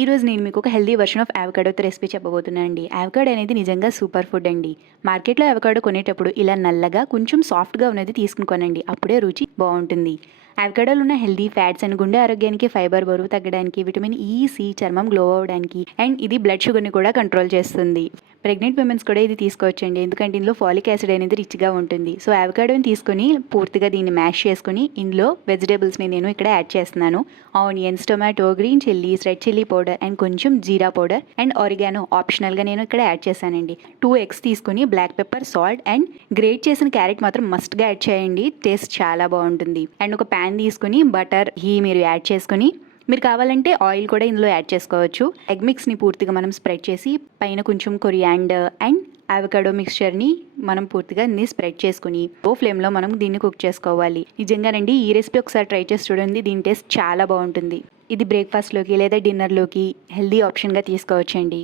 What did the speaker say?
ఈరోజు నేను మీకు ఒక హెల్దీ వర్షన్ ఆఫ్ అవకాడోతో రెసిపీ చెప్పబోతున్నాను అండి. అవకాడో అనేది నిజంగా సూపర్ ఫుడ్ అండి. మార్కెట్లో అవకాడో కొనేటప్పుడు ఇలా నల్లగా కొంచెం సాఫ్ట్గా ఉన్నది తీసుకుని కొనండి. అప్పుడే రుచి బాగుంటుంది. అవకాడోలో ఉన్న హెల్దీ ఫ్యాట్స్ అండ్ గుండె ఆరోగ్యానికి, ఫైబర్, బరువు తగ్గడానికి, విటమిన్ ఈ, సి, చర్మం గ్లో అవ్వడానికి అండ్ ఇది బ్లడ్ షుగర్ని కూడా కంట్రోల్ చేస్తుంది. ప్రెగ్నెంట్ విమెన్స్ కూడా ఇది తీసుకోవచ్చండి, ఎందుకంటే ఇందులో ఫాలిక్ యాసిడ్ అనేది రిచ్గా ఉంటుంది. సో అవకాడోని తీసుకొని పూర్తిగా దీన్ని మ్యాష్ చేసుకుని ఇందులో వెజిటేబుల్స్ని నేను ఇక్కడ యాడ్ చేస్తున్నాను. Onions, tomato, green chillies, red chilli powder and కొంచెం జీరా పౌడర్ అండ్ ఆరిగానో ఆప్షనల్గా నేను ఇక్కడ యాడ్ చేశానండి. 2 ఎగ్స్ తీసుకొని black pepper, salt and grate చేసిన క్యారెట్ మాత్రం మస్ట్గా యాడ్ చేయండి. టేస్ట్ చాలా బాగుంటుంది. అండ్ ఒక ప్యాన్ తీసుకుని బటర్, ఘీ మీరు యాడ్ చేసుకుని, మీరు కావాలంటే ఆయిల్ కూడా ఇందులో యాడ్ చేసుకోవచ్చు. ఎగ్ మిక్స్ని పూర్తిగా మనం స్ప్రెడ్ చేసి పైన కొంచెం కొరియాండర్ అండ్ అవకాడో మిక్స్చర్ని మనం పూర్తిగా అన్ని స్ప్రెడ్ చేసుకుని లో ఫ్లేమ్లో మనం దీన్ని కుక్ చేసుకోవాలి. నిజంగానండి ఈ రెసిపీ ఒకసారి ట్రై చేసి చూడండి, దీని టేస్ట్ చాలా బాగుంటుంది. ఇది బ్రేక్ఫాస్ట్లోకి లేదా డిన్నర్లోకి హెల్దీ ఆప్షన్గా తీసుకోవచ్చండి.